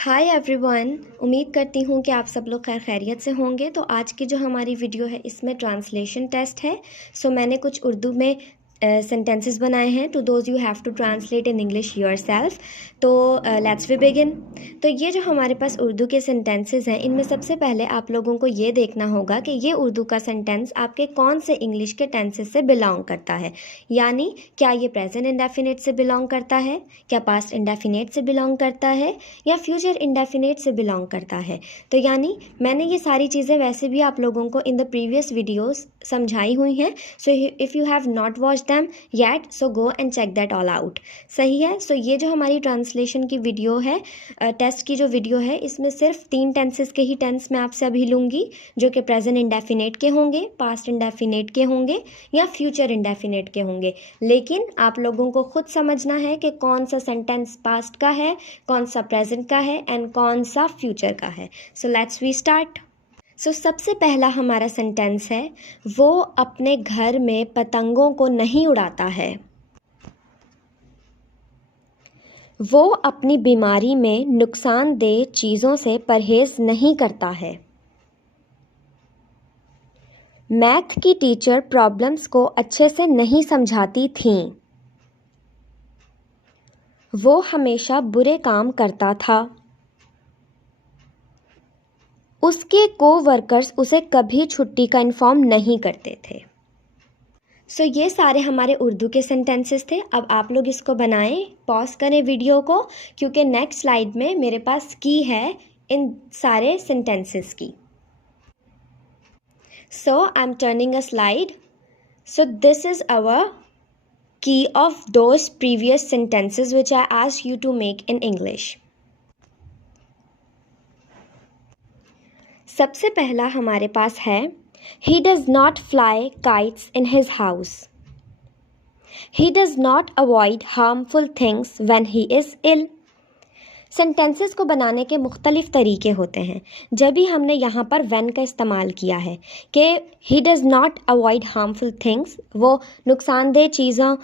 Hi everyone. उम्मीद करती हूँ कि आप सब लोग खैर खैरियत से होंगे। तो आज की जो हमारी वीडियो है इसमें ट्रांसलेशन टेस्ट है। मैंने कुछ उर्दू में सेंटेंसेस बनाए हैं। To those you have to translate in English yourself. तो लेट्स वी बिगिन। तो ये जो हमारे पास उर्दू के सेंटेंसेस हैं इनमें सबसे पहले आप लोगों को ये देखना होगा कि ये उर्दू का सेंटेंस आपके कौन से इंग्लिश के टेंसेस से बिलोंग करता है। यानी क्या ये प्रेजेंट इंडेफिनिट से बिलोंग करता है, क्या पास्ट इंडेफिनिट से बिलोंग करता है, या फ्यूचर इंडेफिनिट से बिलोंग करता है। तो यानी मैंने ये सारी चीज़ें वैसे भी आप लोगों को इन द प्रीवियस वीडियोस समझाई हुई हैं। So if you have not watch them yet so go and check that all out. सही है। सो ये जो हमारी ट्रांसलेशन की वीडियो है, टेस्ट की जो वीडियो है, इसमें सिर्फ 3 टेंसेस के ही टेंस मैं आपसे अभी लूँगी जो कि प्रेजेंट इंडेफिनिट के होंगे, पास्ट इंडेफिनिट के होंगे या फ्यूचर इंडेफिनिट के होंगे। लेकिन आप लोगों को खुद समझना है कि कौन सा सेंटेंस पास्ट का है, कौन सा प्रेजेंट का है एंड कौन सा फ्यूचर का है। So let's we start. सबसे पहला हमारा सेंटेंस है, वो अपने घर में पतंगों को नहीं उड़ाता है। वो अपनी बीमारी में नुकसानदेह चीज़ों से परहेज नहीं करता है। मैथ की टीचर प्रॉब्लम्स को अच्छे से नहीं समझाती थीं। वो हमेशा बुरे काम करता था। उसके कोवर्कर्स उसे कभी छुट्टी का इन्फॉर्म नहीं करते थे। ये सारे हमारे उर्दू के सेंटेंसेस थे। अब आप लोग इसको बनाएं, पॉज करें वीडियो को, क्योंकि नेक्स्ट स्लाइड में मेरे पास की है इन सारे सेंटेंसेस की। I am turning a slide. This is our key of those previous sentences which I asked you to make in English. सबसे पहला हमारे पास है, He does not fly kites in his house. He does not avoid harmful things when he is ill. Sentences को बनाने के मुख्तलिफ तरीके होते हैं। जब भी हमने यहाँ पर when का इस्तेमाल किया है कि he does not avoid harmful things, वो नुकसानदेह चीज़ों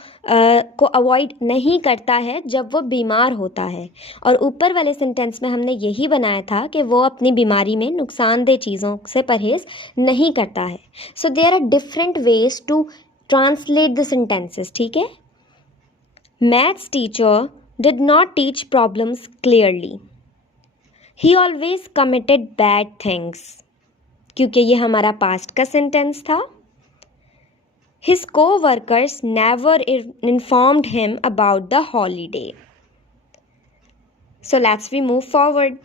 को अवॉइड नहीं करता है जब वो बीमार होता है। और ऊपर वाले सेंटेंस में हमने यही बनाया था कि वो अपनी बीमारी में नुकसानदेह चीज़ों से परहेज नहीं करता है। There are different ways to translate the sentences. ठीक है। Maths teacher did not teach problems clearly. He always committed bad things. क्योंकि ये हमारा पास्ट का सेंटेंस था। His co-workers never informed him about the holiday. Let's we move forward.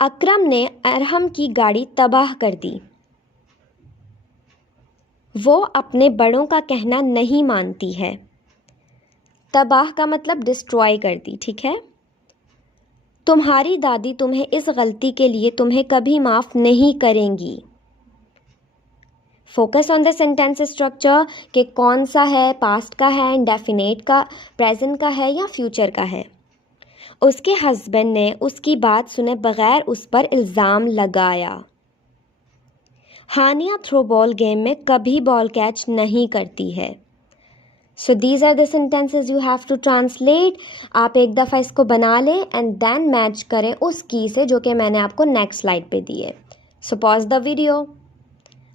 अकरम ने अरहम की गाड़ी तबाह कर दी। वो अपने बड़ों का कहना नहीं मानती है। तबाह का मतलब डिस्ट्रॉय कर दी। ठीक है। तुम्हारी दादी तुम्हें इस गलती के लिए तुम्हें कभी माफ़ नहीं करेंगी। Focus on the sentence structure कि कौन सा है, पास्ट का है, इंडेफिनेट का, प्रेजेंट का है या फ्यूचर का है। उसके हस्बैंड ने उसकी बात सुने बगैर उस पर इल्ज़ाम लगाया। हानिया थ्रोबॉल गेम में कभी बॉल कैच नहीं करती है। These are the sentences you have to translate. आप एक दफ़ा इसको बना लें एंड देन मैच करें उस की से जो कि मैंने आपको नेक्स्ट स्लाइड पे दी है। Pause the video.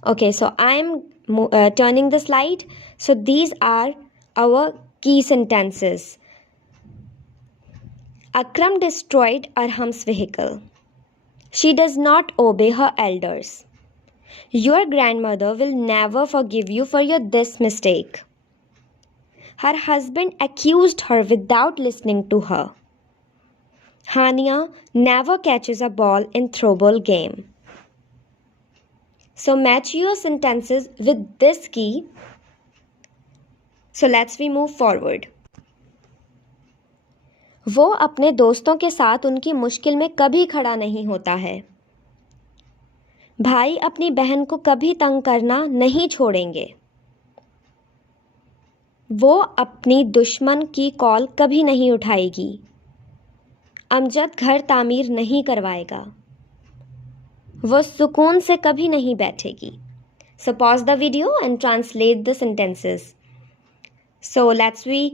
Okay, I am turning the slide. These are our key sentences. Akram destroyed Arham's vehicle. She does not obey her elders. Your grandmother will never forgive you for this mistake. Her husband accused her without listening to her. Hania never catches a ball in throwball game. Match your sentences with this key. Let's we move forward. वो अपने दोस्तों के साथ उनकी मुश्किल में कभी खड़ा नहीं होता है। भाई अपनी बहन को कभी तंग करना नहीं छोड़ेंगे। वो अपनी दुश्मन की कॉल कभी नहीं उठाएगी। अमजद घर तामीर नहीं करवाएगा। वो सुकून से कभी नहीं बैठेगी। Pause the video and translate the sentences. Let's we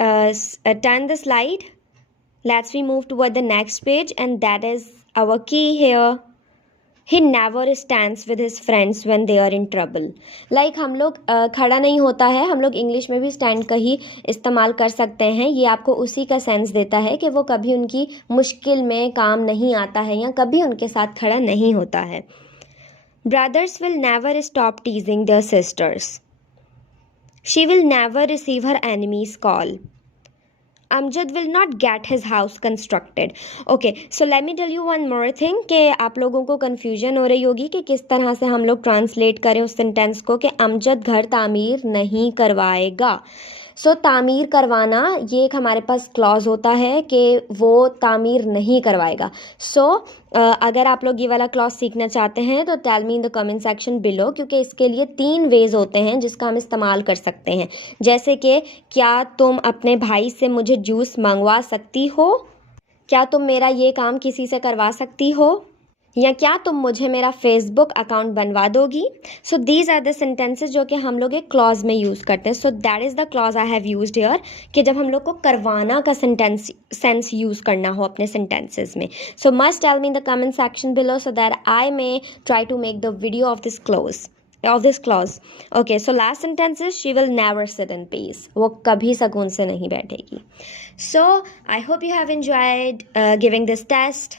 turn the slide. Let's we move toward the next page, and that is our key here. He never stands with his friends when they are in trouble. Like हम लोग खड़ा नहीं होता है, हम लोग English में भी स्टैंड का ही इस्तेमाल कर सकते हैं. ये आपको उसी का सेंस देता है कि वो कभी उनकी मुश्किल में काम नहीं आता है या कभी उनके साथ खड़ा नहीं होता है. Brothers will never stop teasing their sisters. She will never receive her enemy's call. Amjad will not get his house constructed. Okay, so let me tell you one more thing कि आप लोगों को confusion हो रही होगी कि किस तरह से हम लोग ट्रांसलेट करें उस सेंटेंस को कि अमजद घर तामीर नहीं करवाएगा. सो तामीर करवाना ये एक हमारे पास क्लॉज होता है कि वो तामीर नहीं करवाएगा. सो अगर आप लोग ये वाला क्लॉज सीखना चाहते हैं तो tell me in the comment section below, क्योंकि इसके लिए 3 वेज होते हैं जिसका हम इस्तेमाल कर सकते हैं. जैसे कि क्या तुम अपने भाई से मुझे जूस मंगवा सकती हो, क्या तुम मेरा ये काम किसी से करवा सकती हो, या क्या तुम मुझे मेरा फेसबुक अकाउंट बनवा दोगी. So these are the sentences जो कि हम लोग एक क्लॉज में यूज़ करते हैं. So that is the clause I have used here कि जब हम लोग को करवाना का सेंस यूज़ करना हो अपने सेंटेंसेस में. So must tell me in the comment section below so that I may try to make the video of this clause. Okay, so last sentence is she will never sit in peace. वो कभी सुकून से नहीं बैठेगी. So I hope you have enjoyed giving this test.